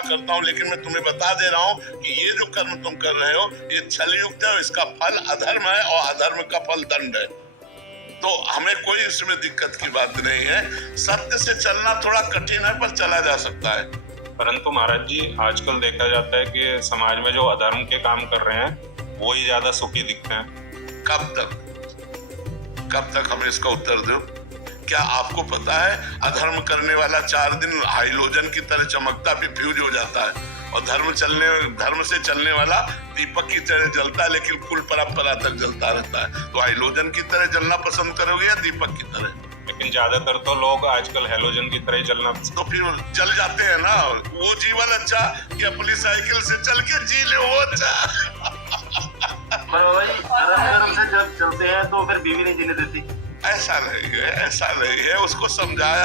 करता हूँ, लेकिन मैं तुम्हें बता दे रहा हूँ कि ये जो कर्म तुम कर रहे हो ये छलयुक्त है, इसका फल अधर्म है और अधर्म का फल दंड है। तो हमें कोई इसमें दिक्कत की बात नहीं है। सत्य से चलना थोड़ा कठिन है, पर चला जा सकता है। परंतु महाराज जी, आजकल देखा जाता है कि समाज में जो अधर्म के काम कर रहे हैं वो ही ज्यादा सुखी दिखते हैं। कब तक हमें इसका उत्तर दो? क्या आपको पता है अधर्म करने वाला 4 दिन हाइलोजन की तरह चमकता फिर फ्यूज हो जाता है, और धर्म से चलने वाला दीपक की तरह जलता है, लेकिन कुल परंपरा तक जलता रहता है। तो हाइलोजन की तरह जलना पसंद करोगे या दीपक की तरह? लेकिन ज्यादातर तो लोग आजकल हेलोजन की तरह ही चलना, तो फिर जल जाते हैं ना। वो जीवन अच्छा कि अपनी साइकिल से चल के जी ले, वो अच्छा। धर्म से जब चलते हैं तो फिर बीवी नहीं जीने देती। ऐसा नहीं है, उसको समझाया।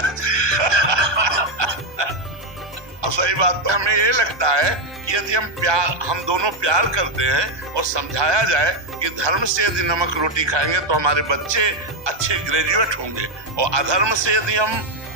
अब सही बात तो हमें ये लगता है कि यदि हम दोनों प्यार करते हैं और समझाया जाए कि धर्म से यदि नमक रोटी खाएंगे तो हमारे बच्चे अच्छे ग्रेजुएट होंगे, और अधर्म से यदि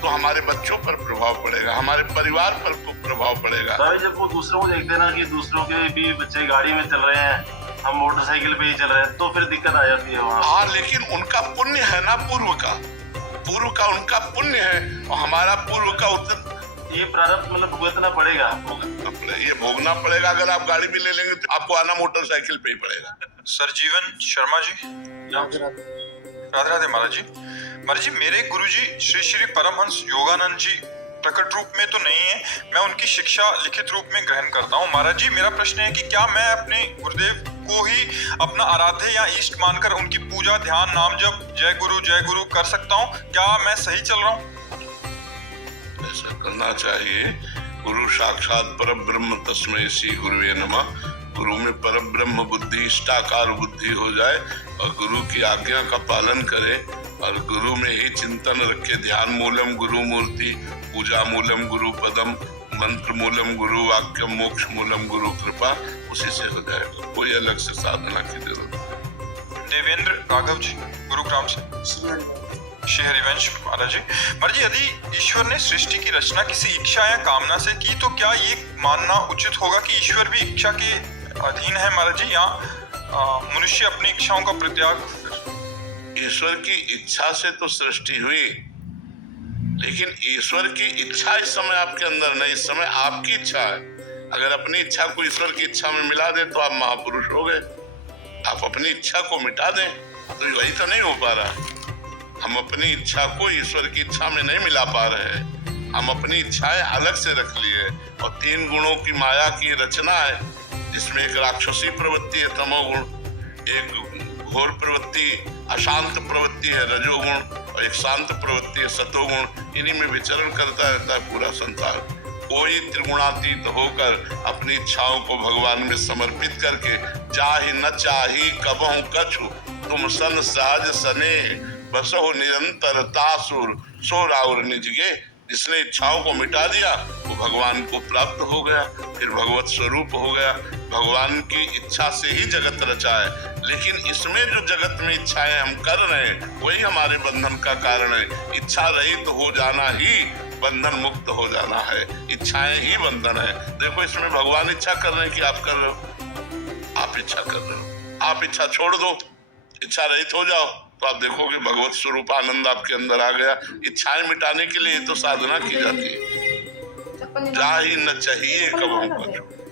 तो हमारे बच्चों पर प्रभाव पड़ेगा, हमारे परिवार पर प्रभाव पड़ेगा। भाई जब वो दूसरों को देखते हैं ना कि दूसरों के भी बच्चे गाड़ी में चल रहे हैं, हम मोटरसाइकिल पे ही चल रहे हैं, तो फिर दिक्कत आ जाती है वहाँ। हाँ, लेकिन उनका पुण्य है ना, पूर्व का उनका पुण्य है, और हमारा पूर्व का उत्तर। ये प्रारब्ध मतलब भुगतना पड़ेगा, ये भोगना पड़ेगा। अगर आप गाड़ी भी ले लेंगे तो आपको आना मोटरसाइकिल पे ही पड़ेगा। सरजीवन शर्मा जी, राधे राधे महाराज जी। महाराज जी, मेरे गुरुजी श्री श्री परमहंस योगानंद जी प्रकट रूप में तो नहीं है, मैं उनकी शिक्षा लिखित रूप में ग्रहण करता हूँ। महाराज जी, मेरा प्रश्न है कि क्या मैं अपने गुरुदेव को ही अपना आराध्य या इष्ट मानकर उनकी पूजा, ध्यान, नाम जप, जय गुरु कर सकता हूँ? क्या मैं सही चल रहा हूँ? ऐसा करना चाहिए। गुरु साक्षात पर ब्रह्म तस्मै श्री गुरुवे नमः। गुरु में पर ब्रह्म बुद्धि, इष्टाकार बुद्धि हो जाए, और गुरु की आज्ञा का पालन करे, और गुरु में ही चिंतन रखे। ध्यान मूलम गुरु मूर्ति, पूजा मूलम गुरु पदम, मंत्र मूलम गुरु वाक्य, मोक्ष मूलम गुरु कृपा, उसी से हो जाएगा। कोई अलग से साधना की जरूरत। देवेंद्र राघव जी, गुरुग्राम से। श्री हरिवंश महाराज जी, महाराज जी, यदि ईश्वर ने सृष्टि की रचना किसी इच्छा या कामना से की तो क्या ये मानना उचित होगा कि ईश्वर भी इच्छा के अधीन है महाराज जी, या मनुष्य अपनी इच्छाओं का परित्याग? ईश्वर की इच्छा से तो सृष्टि हुई, लेकिन ईश्वर की इच्छा इस समय आपके अंदर नहीं, इस समय आपकी इच्छा है। अगर अपनी इच्छा को ईश्वर की इच्छा में मिला दे तो आप महापुरुष हो गए। आप अपनी इच्छा को मिटा दें तो वही तो नहीं हो पा रहा। हम अपनी इच्छा को ईश्वर की इच्छा में नहीं मिला पा रहे हैं। हम अपनी इच्छाएं अलग से रख ली है, और 3 गुणों की माया की रचना है, जिसमें एक राक्षसी प्रवृत्ति है तमोगुण, एक घोर प्रवृत्ति अशांत प्रवृत्ति है रजोगुण, और एक शांत प्रवृत्ति है सतोगुण। इन्हीं में विचरण करता रहता है पूरा संसार। कोई त्रिगुणातीत होकर अपनी इच्छाओं को भगवान में समर्पित करके, चाहि न चाही कबहु कछु, तुम सन सहज सने, बसो निरंतर तासुर, सो राउर निजगे। जिसने इच्छाओं को मिटा दिया वो भगवान को प्राप्त हो गया, फिर भगवत स्वरूप हो गया। भगवान की इच्छा से ही जगत रचा है, लेकिन इसमें जो जगत में इच्छाएं हम कर रहे हैं वही हमारे बंधन का कारण है। इच्छा रहित हो जाना ही बंधन मुक्त हो जाना है, इच्छाएं ही बंधन है। देखो, इसमें भगवान इच्छा कर रहे हैं कि आप कर रहे हो, आप इच्छा कर रहे हो। आप इच्छा छोड़ दो, इच्छा रहित हो जाओ, तो आप देखोगे भगवत स्वरूप आनंद आपके अंदर आ गया। इच्छाएं मिटाने के लिए तो साधना की जाती है। जा ही न चाहिए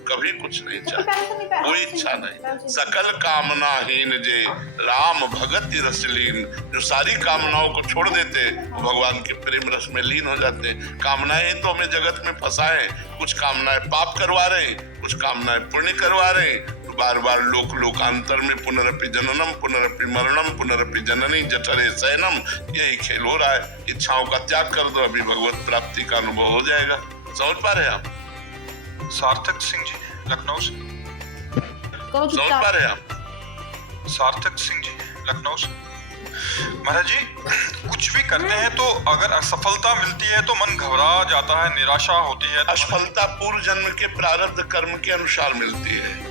कभी कुछ नहीं चाहिए, कोई इच्छा नहीं। सकल कामना हीन जे राम भगति रसलीन। जो सारी कामनाओं को छोड़ देते वो भगवान के प्रेम रस में लीन हो जाते हैं। कामनाएं तो हमें जगत में फंसाए, कुछ कामनाएं पाप करवा रहे, कुछ कामनाएं पुण्य करवा रहे। बार बार लोकांतर में पुनरपि जननम पुनरपि मरणम पुनरपि जननी जठरे शयनम, यही खेल हो रहा है। इच्छाओं का त्याग कर दो, अभी भगवत प्राप्ति का अनुभव हो जाएगा। समझ पा रहे हैं आप? सार्थक सिंह जी, लखनऊ से। समझ पा रहे हैं आप? सार्थक सिंह जी, लखनऊ से। महाराज जी, कुछ भी करते हैं तो अगर असफलता मिलती है तो मन घबरा जाता है, निराशा होती है। असफलता पूर्व जन्म के प्रारब्ध कर्म के अनुसार मिलती है।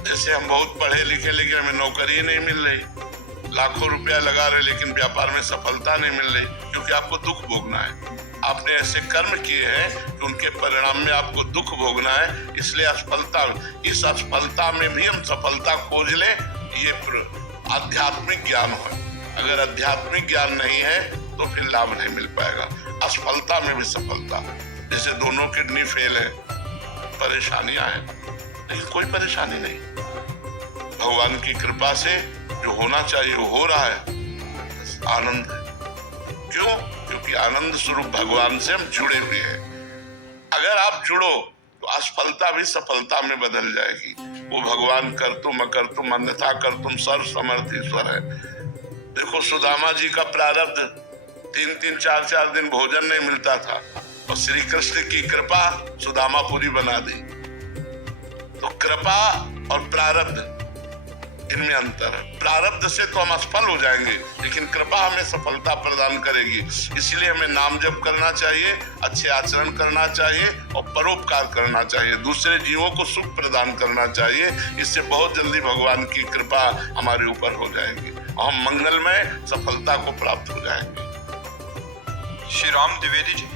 जैसे हम बहुत पढ़े लिखे लेकिन हमें नौकरी नहीं मिल रही, लाखों रुपया लगा रहे लेकिन व्यापार में सफलता नहीं मिल रही, क्योंकि आपको दुख भोगना है। आपने ऐसे कर्म किए हैं कि उनके परिणाम में आपको दुख भोगना है, इसलिए असफलता, इस असफलता में भी हम सफलता खोज लें, ये आध्यात्मिक ज्ञान हो। अगर आध्यात्मिक ज्ञान नहीं है तो फिर लाभ नहीं मिल पाएगा। असफलता में भी सफलता, जैसे दोनों किडनी फेल है, परेशानियां हैं, लेकिन कोई परेशानी नहीं, भगवान की कृपा से जो होना चाहिए वो हो रहा है, आनंद है। क्यों? क्योंकि आनंद स्वरूप भगवान से हम जुड़े हुए हैं। अगर आप जुड़ो तो असफलता भी सफलता में बदल जाएगी। वो भगवान कर्तुम अकर्तुम अन्यथा कर्तुम सर्व समर्थ ईश्वर है। देखो सुदामा जी का प्रारब्ध 3-3 4-4 दिन भोजन नहीं मिलता था और श्री कृष्ण की कृपा सुदामापुरी बना दी। तो कृपा और प्रारब्ध, इनमें अंतर है। प्रारब्ध से तो हम असफल हो जाएंगे, लेकिन कृपा हमें सफलता प्रदान करेगी। इसलिए हमें नाम जप करना चाहिए, अच्छे आचरण करना चाहिए और परोपकार करना चाहिए, दूसरे जीवों को सुख प्रदान करना चाहिए। इससे बहुत जल्दी भगवान की कृपा हमारे ऊपर हो जाएगी और हम मंगलमय सफलता को प्राप्त हो जाएंगे। श्री राम द्विवेदी जी,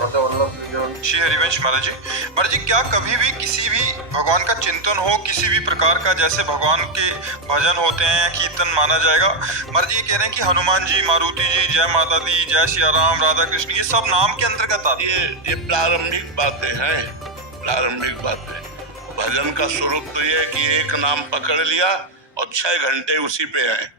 श्री हरिवंश महाराज जी, महाराज जी क्या कभी भी किसी भी भगवान का चिंतन हो, किसी भी प्रकार का, जैसे भगवान के भजन होते हैं या कीर्तन माना जाएगा? महाराज जी कह रहे हैं कि हनुमान जी, मारुति जी, जय माता दी, जय सिया राम, राधा कृष्ण, ये सब नाम के अंतर्गत आते हैं। ये प्रारंभिक बातें हैं, प्रारंभिक बातें। भजन का स्वरूप तो ये है कि एक नाम पकड़ लिया और 6 घंटे उसी पे आए।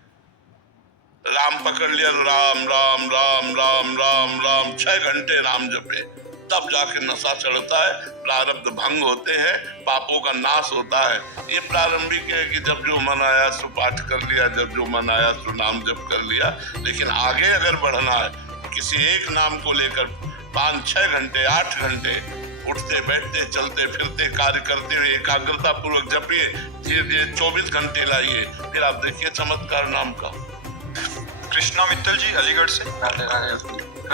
राम पकड़ लिया तो राम राम राम राम राम राम 6 घंटे राम जपे, तब जाके नशा चढ़ता है, प्रारब्ध भंग होते हैं, पापों का नाश होता है। ये प्रारंभिक है कि जब जो मन आया सो पाठ कर लिया, जब जो मन आया सो नाम जप कर लिया। लेकिन आगे अगर बढ़ना है तो किसी एक नाम को लेकर 5-6 घंटे 8 घंटे उठते बैठते चलते फिरते कार्य करते हुए एकाग्रता पूर्वक जपिए, धीरे धीरे 24 घंटे लाइए, फिर आप देखिए चमत्कार नाम का। कृष्णा मित्तल जी अलीगढ़ से, राधे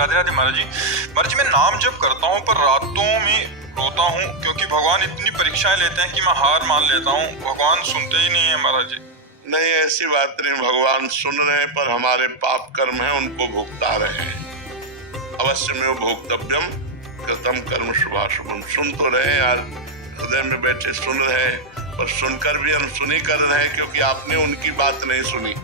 राधे महाराज जी। महाराज जी मैं नाम जप करता हूँ पर रातों में रोता हूँ, क्योंकि भगवान इतनी परीक्षाएं लेते हैं कि मैं हार मान लेता हूँ, भगवान सुनते ही नहीं है महाराज जी। नहीं, ऐसी बात नहीं, भगवान सुन रहे हैं, पर हमारे पाप कर्म है उनको भुगता रहे हैं। अवश्य में वो भोक्तव्यम कृतम कर्म शुभाशुभम। सुन तो रहे यार, हृदय में बैठे सुन रहे हैं, पर सुनकर भी अनसुनी कर रहे हैं, क्योंकि आपने उनकी बात नहीं सुनी,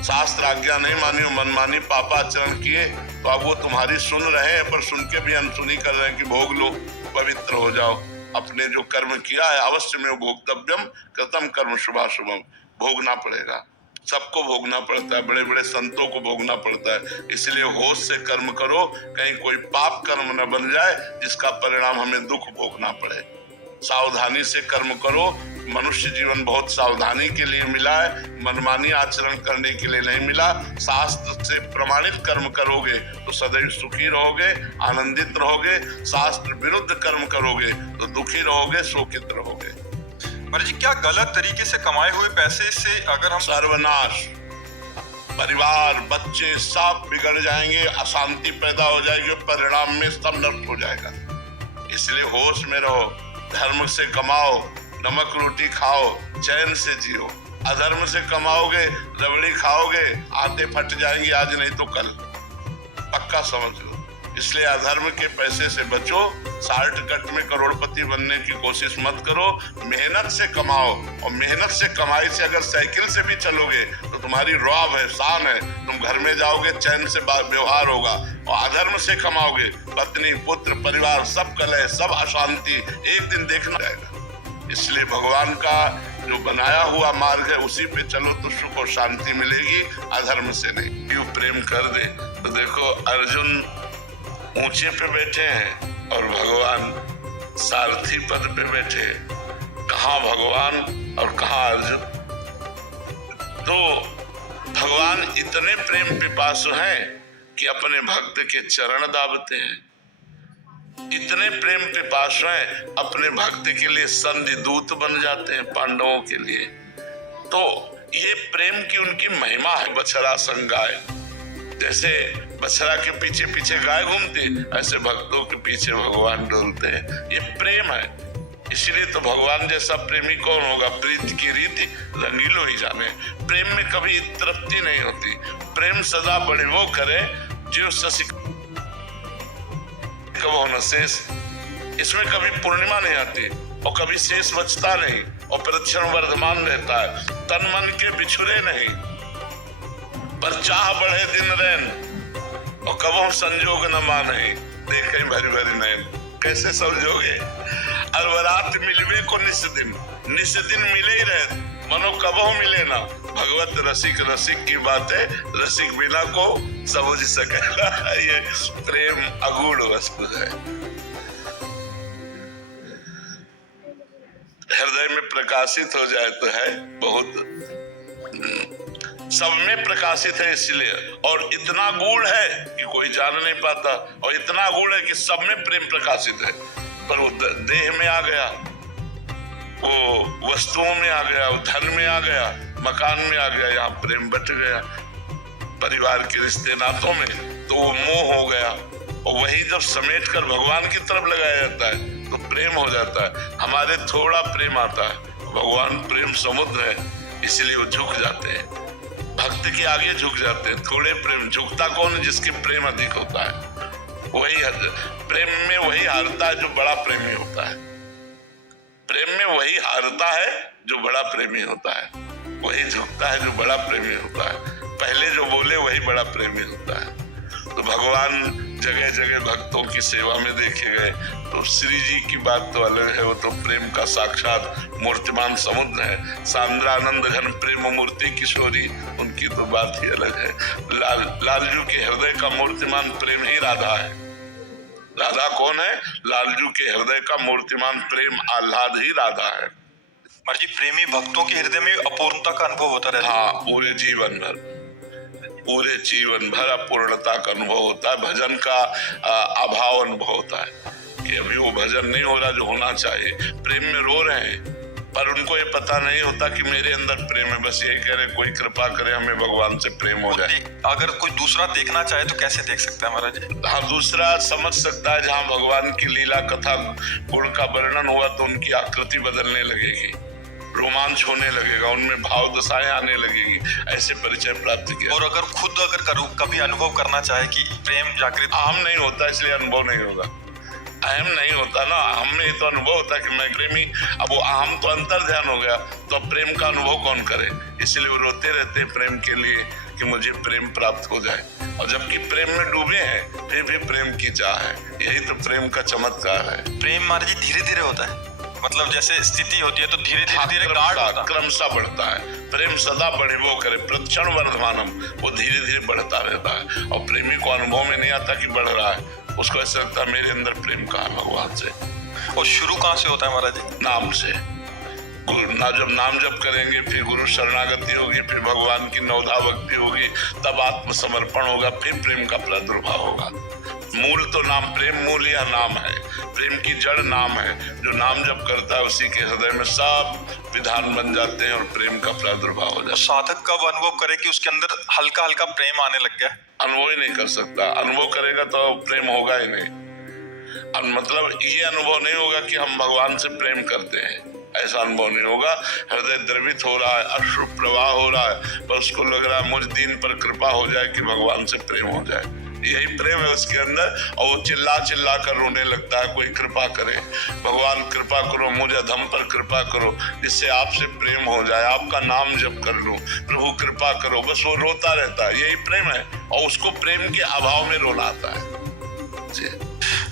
शास्त्र आज्ञा नहीं मानी, मनमानी पापाचरण किए, तो अब वो तुम्हारी सुन रहे हैं पर सुन के भी अनसुनी कर रहे हैं कि भोग लो, पवित्र हो जाओ। अपने जो कर्म किया है अवश्य में भोक्तव्यम कृतम कर्म शुभाशुभम, भोगना पड़ेगा, सबको भोगना पड़ता है, बड़े बड़े संतों को भोगना पड़ता है। इसलिए होश से कर्म करो, कहीं कोई पाप कर्म न बन जाए जिसका परिणाम हमें दुख भोगना पड़े। सावधानी से कर्म करो, मनुष्य जीवन बहुत सावधानी के लिए मिला है, मनमानी आचरण करने के लिए नहीं मिला। शास्त्र से प्रमाणित कर्म करोगे तो सदैव सुखी रहोगे, आनंदित रहोगे, शास्त्र विरुद्ध कर्म करोगे तो दुखी रहोगे, शोकित रहोगे। महाराज जी क्या गलत तरीके से कमाए हुए पैसे से अगर हम सर्वनाश, परिवार बच्चे सब बिगड़ जाएंगे, अशांति पैदा हो जाएगी, परिणाम में सब नष्ट हो जाएगा। इसलिए होश में रहो, धर्म से कमाओ, नमक रोटी खाओ, चैन से जियो। अधर्म से कमाओगे, रबड़ी खाओगे, आते फट जाएंगी आज नहीं तो कल, पक्का समझ लो। इसलिए अधर्म के पैसे से बचो, शॉर्टकट में करोड़पति बनने की कोशिश मत करो, मेहनत से कमाओ। और मेहनत से कमाई से अगर साइकिल से भी चलोगे तो तुम्हारी रौब है, शान है, तुम घर में जाओगे चैन से व्यवहार होगा। और अधर्म से कमाओगे, पत्नी पुत्र परिवार सब कलह, सब अशांति, एक दिन देखना जाएगा। इसलिए भगवान का जो बनाया हुआ मार्ग है उसी पे चलो तो सुख और शांति मिलेगी, अधर्म से नहीं। क्यों प्रेम कर दे तो देखो अर्जुन ऊंचे पे बैठे हैं और भगवान सारथी पद पे बैठे हैं। कहाँ भगवान और कहाँ अर्जुन? तो भगवान इतने प्रेम पिपासु हैं कि अपने भक्त के चरण दाबते हैं, इतने प्रेम पिपासु हैं अपने भक्त के लिए संधि दूत बन जाते हैं पांडवों के लिए। तो ये प्रेम की उनकी महिमा है। बछड़ा संग गाय, जैसे बछड़ा के पीछे पीछे गाय घूमती, ऐसे भक्तों के पीछे भगवान डोलते हैं। ये प्रेम है, इसीलिए तो भगवान जैसा प्रेमी कौन होगा? प्रीति की रीति रंगीलो ही जाने। प्रेम में कभी तृप्ति नहीं होती। प्रेम सदा बड़े वो करे जो कबहु न शेष। इसमें कभी पूर्णिमा नहीं आती और कभी शेष बचता नहीं और प्रतिक्षण वर्धमान रहता है। तन मन के बिछुरे नहीं, पर चाह बढ़े दिन रैन और कबहु संजोग न माने। देखें भरी भरी नैन, कैसे समझोगे? अलवरात मिलवे को निस दिन मिले ही रहे, मनो कबहु मिले ना। भगवत रसिक रसिक की बातें रसिक बिना को समझ सकेला। ये प्रेम अगूढ़ वस्तु है, हृदय में प्रकाशित हो जाए तो है बहुत, सब में प्रकाशित है इसलिए, और इतना गूढ़ है कि कोई जान नहीं पाता, और इतना गूढ़ है कि सब में प्रेम प्रकाशित है। पर वो देह में आ गया, वो वस्तुओं में आ गया, वो धन में आ गया, मकान में आ गया, यहाँ प्रेम बट गया। परिवार के रिश्ते नातों में तो वो मोह हो गया, और वही जब समेट कर भगवान की तरफ लगाया जाता है तो प्रेम हो जाता है। हमारे थोड़ा प्रेम आता है, भगवान प्रेम समुद्र है, इसलिए वो झुक जाते हैं, भक्त के आगे झुक जाते हैं। थोड़े प्रेम, झुकता कौन है? जिसके प्रेम अधिक होता है, वही प्रेम में वही हारता है जो बड़ा प्रेमी होता है। प्रेम में वही हारता है जो बड़ा प्रेमी होता है, वही झुकता है जो बड़ा प्रेमी होता है। पहले जो बोले वही बड़ा प्रेमी होता है। तो भगवान जगह जगह भक्तों की सेवा में देखे गए। तो श्री जी की बात तो अलग है, वो तो प्रेम का साक्षात मूर्तिमान समुद्र है। सांद्रानंद घन प्रेम मूर्ति किशोरी, उनकी तो बात ही अलग है। लालजू के हृदय का मूर्तिमान प्रेम ही राधा है। राधा कौन है? लालजू के हृदय का मूर्तिमान प्रेम आह्लाद ही राधा है। जी प्रेमी भक्तों के हृदय में अपूर्णता का अनुभव होता रहता है। हाँ, पूरे जीवन भर अपूर्णता का अनुभव होता है। भजन का अभाव अनुभव होता है कि अभी वो भजन नहीं हो रहा जो होना चाहिए। प्रेम में रो रहे हैं पर उनको ये पता नहीं होता कि मेरे अंदर प्रेम है। बस ये कह रहे कोई कृपा करे हमें भगवान से प्रेम हो जाए। अगर कोई दूसरा देखना चाहे तो कैसे देख सकता है महाराज जी? हाँ, दूसरा समझ सकता है। जहाँ भगवान की लीला कथा गुण का वर्णन हुआ तो उनकी आकृति बदलने लगेगी, रोमांच होने लगेगा, उनमें भाव दशाएं आने लगेगी। ऐसे परिचय प्राप्त किया। और अगर खुद कभी अनुभव करना चाहे कि प्रेम जागृत अहम नहीं होता, इसलिए अनुभव नहीं होगा। अहम नहीं होता ना, हम में तो अनुभव होता है कि मैं प्रेमी। अब वो अहम तो अंतर ध्यान हो गया, तो प्रेम का अनुभव कौन करे? इसलिए वो रोते रहते हैं प्रेम के लिए कि मुझे प्रेम प्राप्त हो जाए। और जबकि प्रेम में डूबे हैं फिर भी प्रेम की चाह है। यही तो प्रेम का चमत्कार है। प्रेम महाराज जी धीरे धीरे होता है, मतलब जैसे स्थिति होती है तो धीरे धीरे क्रमशः बढ़ता है। प्रेम सदा बढ़े वो करे, प्रतिक्षण वर्धमानम, वो धीरे धीरे बढ़ता रहता है। और प्रेमी को अनुभव में नहीं आता कि बढ़ रहा है, उसको ऐसा लगता है मेरे अंदर प्रेम कहाँ है भगवान से। और शुरू कहाँ से होता है महाराज जी? नाम से। जब नाम जप करेंगे, फिर गुरु शरणागति होगी, फिर भगवान की नवधा भक्ति होगी, तब आत्मसमर्पण होगा, फिर प्रेम का प्रादुर्भाव होगा। मूल तो नाम, प्रेम मूल या नाम है। प्रेम की जड़ नाम है। जो नाम जप करता है उसी के हृदय में सब विधान बन जाते हैं और प्रेम का प्रादुर्भाव हो जाता है। साधक कब अनुभव करे कि उसके अंदर हल्का हल्का प्रेम आने लग गया? अनुभव ही नहीं कर सकता। अनुभव करेगा तो प्रेम होगा ही नहीं। मतलब ये अनुभव नहीं होगा कि हम भगवान से प्रेम करते हैं, ऐसा अनुभव नहीं होगा। हृदय द्रवित हो रहा है, अश्रु प्रवाह हो रहा है, पर उसको लग रहा है मुझ दीन पर कृपा हो जाए कि भगवान से प्रेम हो जाए। यही प्रेम है उसके अंदर। और वो चिल्ला चिल्ला कर रोने लगता है, कोई कृपा करे, भगवान कृपा करो, मुझे अधम पर कृपा करो, जिससे आपसे प्रेम हो जाए, आपका नाम जप कर लूं, प्रभु कृपा करो। बस वो रोता रहता है, यही प्रेम है। और उसको प्रेम के अभाव में रोना आता है जी।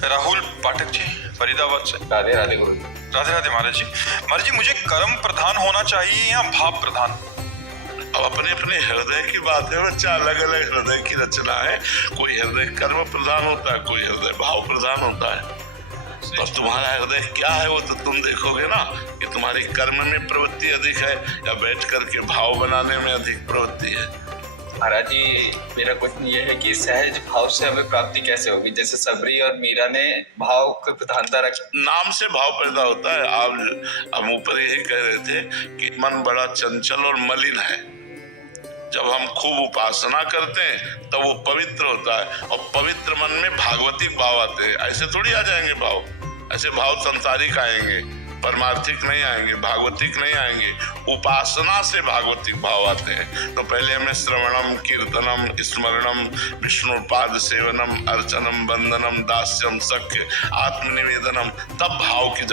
राहुल पाठक जी फरीदाबाद से। राधे राधे गुरु। राधे राधे महाराज जी। महाराज जी मुझे कर्म प्रधान होना चाहिए या भाव प्रधान? अब अपने अपने हृदय की बात है बच्चा, अलग अलग हृदय की रचना है। कोई हृदय कर्म प्रधान होता है, कोई हृदय भाव प्रधान होता है। तो तुम्हारा हृदय क्या है वो तो तुम देखोगे ना, कि तुम्हारी कर्म में प्रवृत्ति अधिक है या बैठ करके भाव बनाने में अधिक प्रवृत्ति है। महाराज जी मेरा क्वेश्चन ये है कि सहज भाव से हमें प्राप्ति कैसे होगी? जैसे सबरी और मीरा ने भाव की प्रधानता रखी। नाम से भाव पैदा होता है। आप हम ऊपर यही कह रहे थे कि मन बड़ा चंचल और मलिन है। जब हम खूब उपासना करते हैं तब वो पवित्र होता है, और पवित्र मन में भागवतिक भाव आते हैं। ऐसे थोड़ी आ जाएंगे भाव, ऐसे भाव संसारिक आएंगे। परमार्थिक नहीं आएंगे, भागवतिक नहीं आएंगे, उपासना से भागवतिक भाव आते हैं। तो पहले हमें श्रवणम, कीर्तनम, स्मरणम, विष्णु पाद सेवनम, अर्चनम, वंदनम, दास्यम, सख्य, आत्मनिवेदनम, तब भाव की